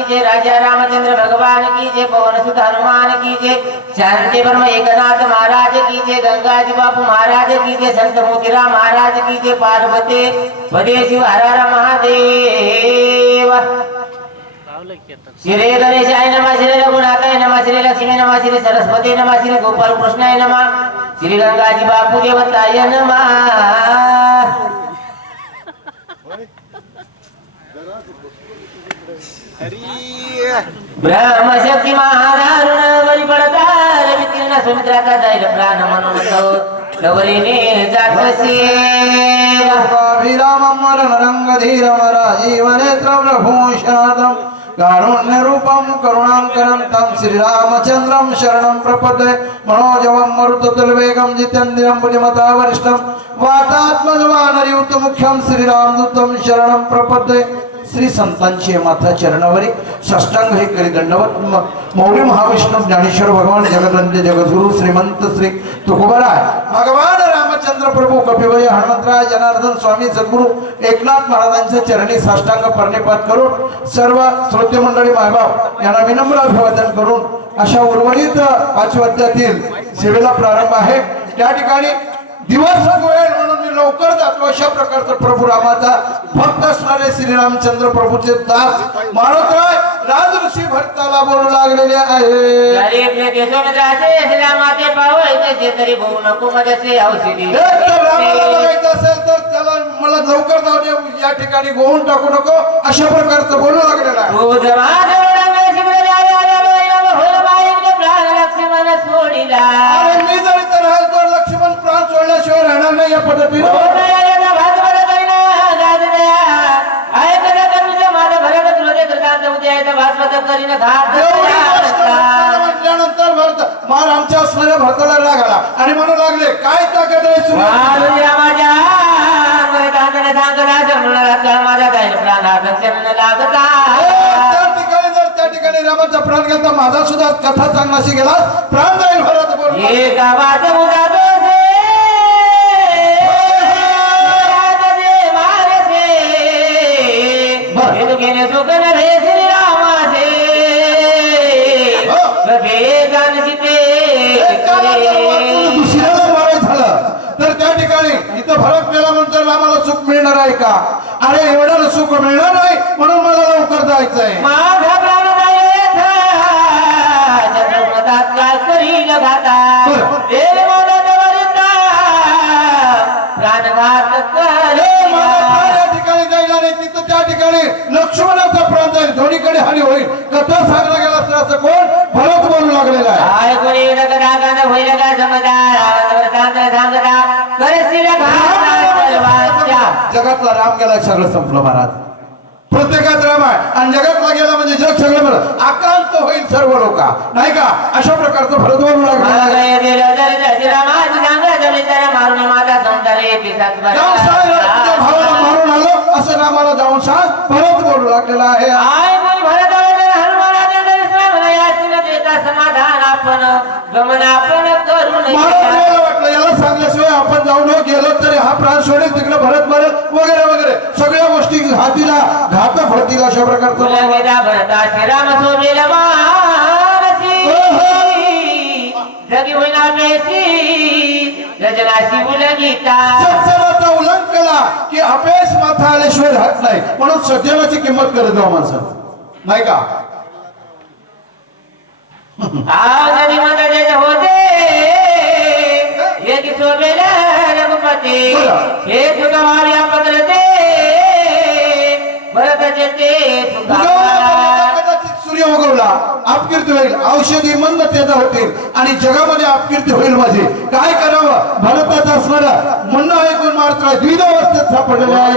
की जय, राजा रामचंद्र भगवान की जय, पवन सुत हनुमान की जय, शांति ब्रह्म एकनाथ महाराज की जय, गंगाजी बापू महाराज की जय, संत मोतीराम महाराज की जय, पार्वती पदे शिव हर हर महादेव। श्री गणेशाय नमः, श्री रघुनाथाय नमः, श्री लक्ष्मी नमः, श्री सरस्वती नमः, श्री गोपाल कृष्णाय नमः, श्री गंगाजी बापू देवताय नमः। ब्रह्मशक्ती महादारुण बळी पडतार विकीर्ण सुमित्राचा जाईल प्राण म्हणून गौरीने जातसे अभिरामं रणरंगधीरं राजीवनेत्रं रघुवंशनाथं कारुण्यरूपं करुणाकरं तं श्रीरामचन्द्रं शरणं प्रपद्ये। मनोजवं मरुततुल्यवेगं जितेन्द्रियं बुद्धिमतां वरिष्ठं वातात्मजं वानरयूतमुख्यं श्रीरामदूतं शरणं प्रपद्ये। श्री संतांचे माथा चरणावरी साष्टांग हे करी दंडवत। मौर्य महाविष्णू ज्ञानेश्वर भगवान जगदंते जगद्गुरु श्रीमंत श्री तुकोबाराय भगवान रामचंद्र प्रभू कपिवय हनुमंतराय जनार्दन स्वामी सद्गुरु एकनाथ महाराजांच्या चरणी साष्टांग प्रणिपात करून सर्व श्रोते मंडळी मायबाप यांना विनम्र अभिवादन करून अशा उर्वरित पाचवाद्यातील सेवेला प्रारंभ आहे। त्या ठिकाणी दिवस वेळ म्हणून मी लवकर जातो अशा प्रकारचा प्रभू रामाचा भक्त असणारे श्रीरामचंद्र प्रभूचे दास मारुतराय राज ऋषी भक्ताला बोलू लागलेले आहे। रामाला बघायचं असेल तर त्याला मला लवकर जाऊ दे, या ठिकाणी गोवून टाकू नको अशा प्रकारचं बोलू लागलेला आहे। मी जर इथं राहिलो तर लक्ष्मण प्राण सोडल्याशिवाय राहणार नाही या पद्धतीने म्हटल्यानंतर मार आमच्या असणाऱ्या भरताला राग आला आणि म्हणू लागले काय ताकद आहे त्या ठिकाणी रामाचा प्राण गेला तर माझा सुद्धा कथा सांगण्याशी गेला प्राण जाईल भरत दुसऱ्याला मारायचं झालं तर त्या ठिकाणी इथं भरत मेल्यानंतर रामाला सुख मिळणार आहे का? अरे एवढं सुख मिळणार नाही म्हणून मला लवकर जायचंय। ठिकाणी जायला नाही तिथं त्या ठिकाणी लक्ष्मणाचा प्राण जाईल, दोन्हीकडे हानी होईल। कथा सांगला गेला असं कोण भरत बोलू लागलेला आहे। जगातला राम गेला सगळं संपलं महाराज, प्रत्येकात राम आहे आणि जगातला गेला म्हणजे जग सगळं बरं आक्रांत होईल सर्व लोक नाही का अशा प्रकारचं भरत बोलू भावाला मारून आलो असं रामाला जाऊन सांग भरत बोलू लागलेला आहे। समाधान आपण गमन आपण करू वाटलं याला सांगल्याशिवाय आपण जाऊन गेलो तरी हा प्राण सोडेल तिकडे भरत भरत वगैरे वगैरे सगळ्या गोष्टी हातीला घातक होतील अशा प्रकारचं भरता श्रीराम सोबेला जगी होईना बेसी रजनाशी उलगीता सत्सराचा उल्लंघन केला की अपेस माथा आल्याशिवाय राहत नाही म्हणून सज्जनाची किंमत करत जाऊ माणसं नाही का? आजनी मदत होते एक सोबेला रघुपती हे सुगमार्या पत्रते भरताचे ते सूर्य उगवला अपकीर्ती होईल, औषधी मंद तेजा होतील आणि जगामध्ये अपकीर्ती होईल माझी काय करावं? भरताचं असणारं म्हणणं ऐकून मात्र द्विधावस्थेत सापडलेलं आहे।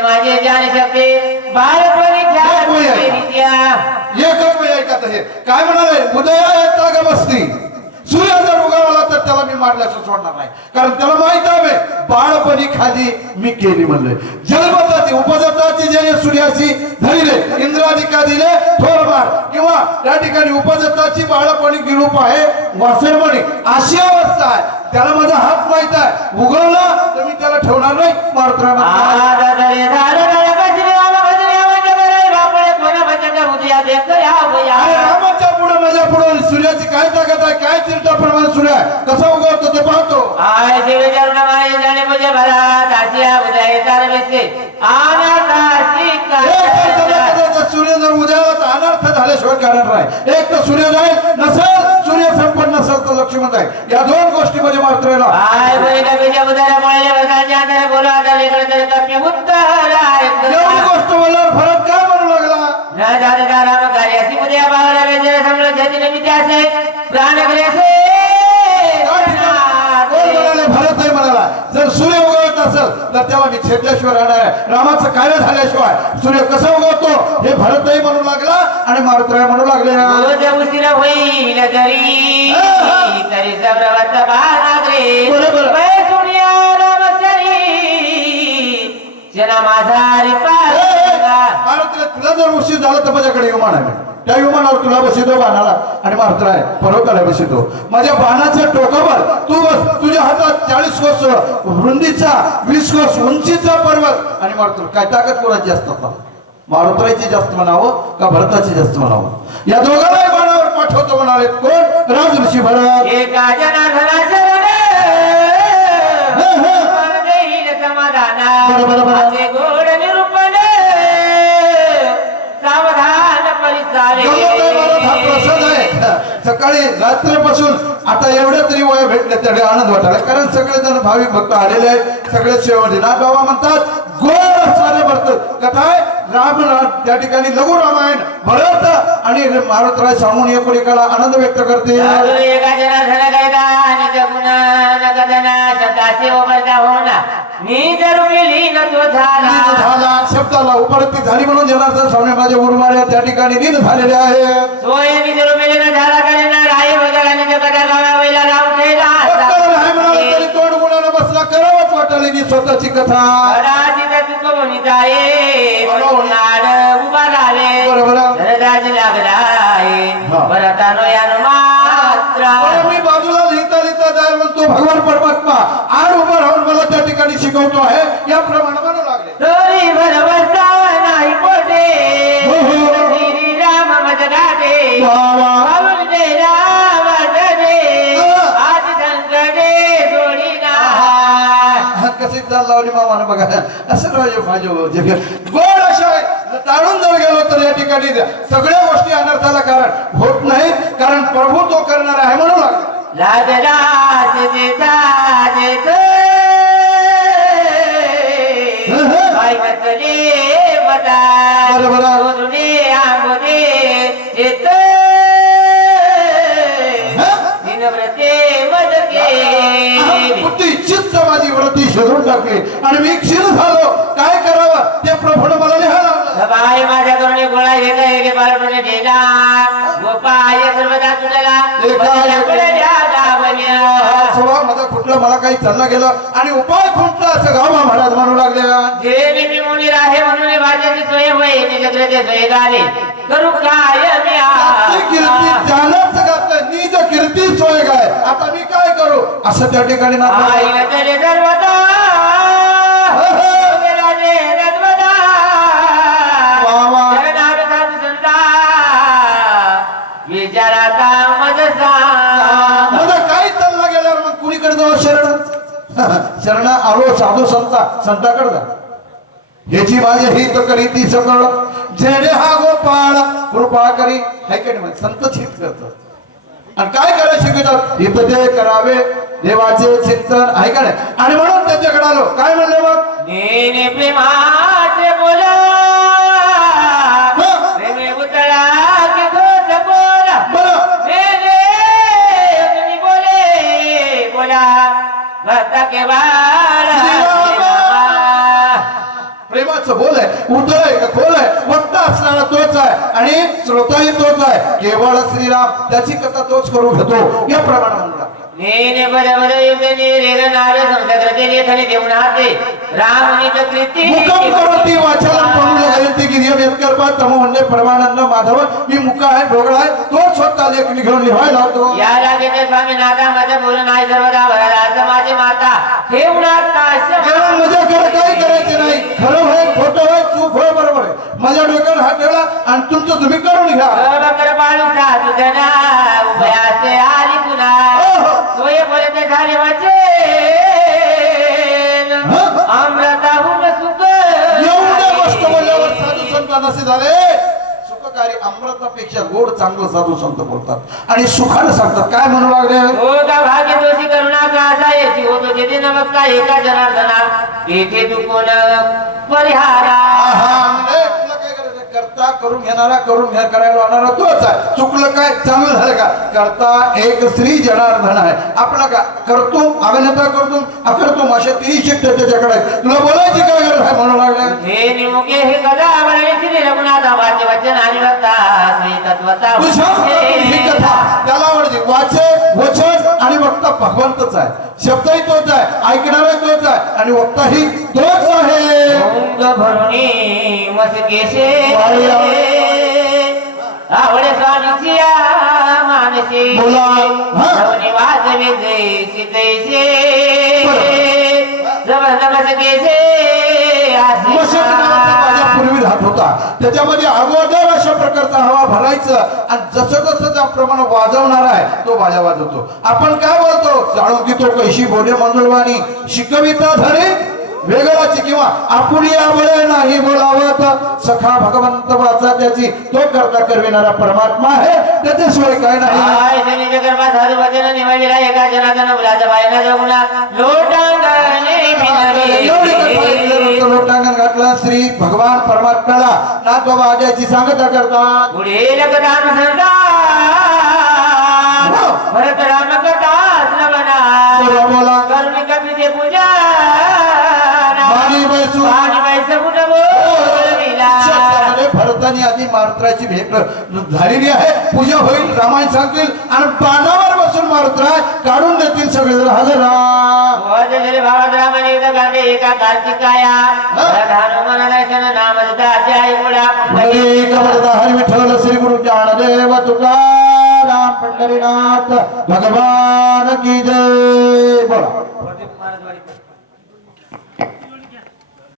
माझे जान शकते बाळपणी एकच वेळ ऐकत आहे काय म्हणाले उदया येता ग बसती सूर्य जर उगवला तर त्याला मी मारल्याचं सोडणार नाही कारण त्याला माहित आहे बाळपणी खाली मी केली म्हणले जन्मताची उपजताची जे सूर्याची धरिले इंद्राधिका दिले थोरबार किंवा त्या ठिकाणी उपजताची बाळपणी गिरूप आहे वासरमणी अशी अवस्था आहे त्याला माझा हात माहित आहे उगवला तर मी त्याला ठेवणार नाही मारतो सूर्याची काय ताकद आहे, काय तीर्थाप्रमाणे सूर्य आहे, कसा उगवतो ते पाहतो. आय शिवे चरण माय जाणे मुझे भला दासिया उदय तार बेसे अनाथासी का सूर्य जर उदयाला तर अनर्थ झाल्याशिवाय कारण नाही. एक तर सूर्य जाईल नसेल, सूर्य संपन्न नसेल तर लक्ष्मण जाईल. या दोन गोष्टीमध्ये मात्र आय बरे कपीच्या उदरा मुळे वरदाच्या अंतर बोला आता लेकर तर कपी उत्तर एवढी गोष्ट बोलल्यावर फरक काय म्हणू लागला. न जाता राम कार्यासी उदया बावला वेजे समलो छेदिन विद्यासे प्राण ग्रेसे भरत आहे म्हणाला, जर सूर्य उगवत असेल तर त्याला मी छेदल्याशिवाय राहणार आहे. रामाचं कार्य झाल्याशिवाय सूर्य कसं उगवतो हे भरतही म्हणू लागला आणि मारुतराय म्हणू लागले. रोज उशिरा होईल तरी तरी सब्रवत बानाग्रे बरोबर. वै सूर्या रामसरी जना माझा रिपाला मारुतराय तुला जर उशीर झाला तर माझ्याकडे विमान आहे. त्या विमानावर तुला बसितो बाणाला आणि मारुतराय पर्वताला बसितो. माझ्या बाणाच्या टोकावर तू बस. तुझ्या हातात 40 कोस रुंदीचा 20 कोस उंचीचा पर्वत. आणि मारुतराय काय ताकद कोणाची जास्त होता, मारुतरायची जास्त म्हणावं का भरताची जास्त म्हणावं. या दोघांनाही बाणावर पाठवतो म्हणाले. कोण? राज ऋषी भरत. एका जनार्दना शरण देईल समाधाना माझे गोड निरूपण सावधान परिसावे. हा प्रसाद आहे. सकाळी रात्रीपासून आता एवढ्या तरी वय भेटले तरी आनंद वाटायला, कारण सगळे जण भाविक भक्त आलेले आहेत. सगळे सेवादिनाथ बाबा म्हणतात गोड सारे भरतात. कथा आहे राम त्या ठिकाणी लघु रामायण भरत आणि मारुतराय सांगून एकोणीकाला आनंद व्यक्त करते. एका जनार्दन कायदा निज गुण न कदना शब्दासे ओबरता होना मी जर मिली न तो झाला शब्दाला उपरती झाली म्हणून जनार्दन स्वामी माझे उर्माळ्या त्या ठिकाणी नीन झालेले आहे. सोय मी जर मिली न झाला करेना राय बदला निज कदा गावा वेला राव ठेला तरी तोंड गुणानं बसला करावंच वाटायला नी स्वतःची कथा. कदाचित चुकवून जाये नाड उभा झाले धरदाज लागलाय भरतानो यान मात्र. मी बाजूला लिहिता लिहिता जाईल म्हणतो भगवान परमात्मा आड उभा राहून मला त्या ठिकाणी शिकवतो आहे. याप्रमाणे म्हणू लागले. तरी भरवसा नाही कोठे श्रीराम मज गाठे बाबूल दे राम जगे आदि संकटे सोडिना. कसे चाल लावली मामानं बघा. असं राजो फाजो जग गोड अशा ताळून जर गेलो तर या ठिकाणी सगळ्या गोष्टी अनर्थाला कारण होत नाही, कारण प्रभू तो करणार आहे म्हणू लागला. लाजदास जेता जेत बाई मतले बता बरोबर. सोडूने आंबोदे जेत दिनव्रते मजके बुद्धी चित्तवादी व्रती शोधून टाकली आणि मी क्षीण झालो. काय करावं ते प्रभूने मला लिहायला बाई माझ्या करुणे गोळा घेता एके बाळपणे ठेला गोपाय सर्वदा तुझला स्वभाव माझा खुटला, मला काही चालला गेलं आणि उपाय खुंटला असं गावा महाराज म्हणू लागले. जे मी मुनी राहे म्हणून माझ्याची सोय होय निजग्रते सोय झाले करू काय मी कीर्ती त्यालाच गात निज कीर्ती सोय गाय. आता मी काय करू असं त्या ठिकाणी ना सर्वदा विचाराता माझा काही चालला गेल्यावर मग कुणीकडे जाऊ? शरण आलो साधू संताकडे जा. ह्याची माझी हित करी ती सकळ जेणे हा गोपाळ कृपा करी. है की नाही? संतच हित करतात आणि काय करायला शिकवतात? हित ते करावे देवाचे चिंतन आहे का नाही. आणि म्हणून त्यांच्याकडे आलो. काय म्हणले मग? नेने प्रेमाचे बोला प्रेमे उतळा की घोष बोला मेले तुम्ही बोले बोला भक्ता के बाळा प्रेमाचं बोल आहे, उदय आहे, खोल आहे, वक्ता असणारा तोच आहे आणि श्रोताही तोच आहे. केवळ श्रीराम त्याची कथा तोच करू घेतो. या प्रमाणे म्हणला नेने बरोबर युगने रेग नावे संसकृती लेखने देऊन हाते रामनी कृती मुखम करोती वाचालन प्रभू जयंती गिरिय वेदकरपा तम म्हणणे परमानंद माधव. मी मुख आहे, ढोगळा आहे, तोच स्वतः लेख घेऊन लिहायला होतो. या लागेने स्वामी नाथा माझं बोलून नाही सर्वदा भरला माझी माता ठेवणार कारण माझ्याकडे काही करायचे नाही. खरं होय, खोटं होय, चूक होय, बरोबर आहे. माझ्या डोक्यावर हात ठेवला आणि तुमचं तुम्ही करून घ्या. बकर पाळू साधू जना अमृतापेक्षा गोड चांगलं साधू संत बोलतात आणि सुखानं सांगतात. काय म्हणू लागले? हो का भाग्य दोषी करुणा का जायची होतो जेथे नमक का एका जनार्दना तेथे दुखून परिहारा. म्हणजे तुला काय करायचं? करता करून घेणारा करून घ्या करायला लावणारा तोच आहे. चुकलं काय चांगलं झालं का? करता एक श्री जनार्दन आहे. आपला का करतो अभिनेता करतो अकर्तुम अशा तिन्ही शिक्त त्याच्याकडे आहेत. तुला बोलायची काय गरज आहे म्हणू लागलं? हे निमुखे हे कदा वळले श्री रघुनाथा वाच्य वचन आणि वक्ता श्री तत्वता ही कथा त्याला आवडते. वाचे वचन आणि वक्ता भगवंतच आहे. शब्दही तोच आहे, ऐकणारही तोच आहे आणि वक्ताही तोच आहे. ओंग भरुणी मसकेशे आवडे स्वामीची या मानसे बोला. हा. भरुणी वाजवे जैसी तैसे जबरदस्त मसकेशे मशक नावाचा माझ्या पूर्वी राहत होता. त्याच्यामध्ये अगोदर अशा प्रकारचा हवा भरायचं आणि जसं जसं त्याप्रमाणे वाजवणार आहे तो बाजा वाजवतो. आपण काय बोलतो? जाणून की तो कैशी बोले मंजुळवाणी शिकविता धरे वेगळाची किंवा आपुली आवळे नाही बोलावत सखा भगवंत वाचा त्याची तो करता करविणारा परमात्मा आहे. त्याच्याशिवाय काय नाही. हाय शनी जगर्भा साधू वचन निवडलेला एका जनार्दन मुलाचा बायना जगुना लोटांगणे एवढी लोटांगण घातला श्री भगवान परमात्म्याला नाथ बाबा आद्याची सांगता करतात. पुढे लगदान संता भरत राम कथा श्रवणा बोला बोला. करुणी कपीचे पूजा पाणी बैसू पाणी बैसू बोलविला. शब्दामध्ये भरतानी आधी मारुत्राची भेट झालेली आहे. पूजा होईल, रामायण सांगतील आणि बाणावर बसून मारुत्रा काढून देतील सगळेजण हजर राहा. भावात रामाने युद्ध गांधे एका कार्तिकाया हनुमान दर्शन नाम अध्याय मुळा हरी विठ्ठल श्री गुरु ज्ञानदेव तुकाराम पंढरीनाथ भगवान की जय. बोला.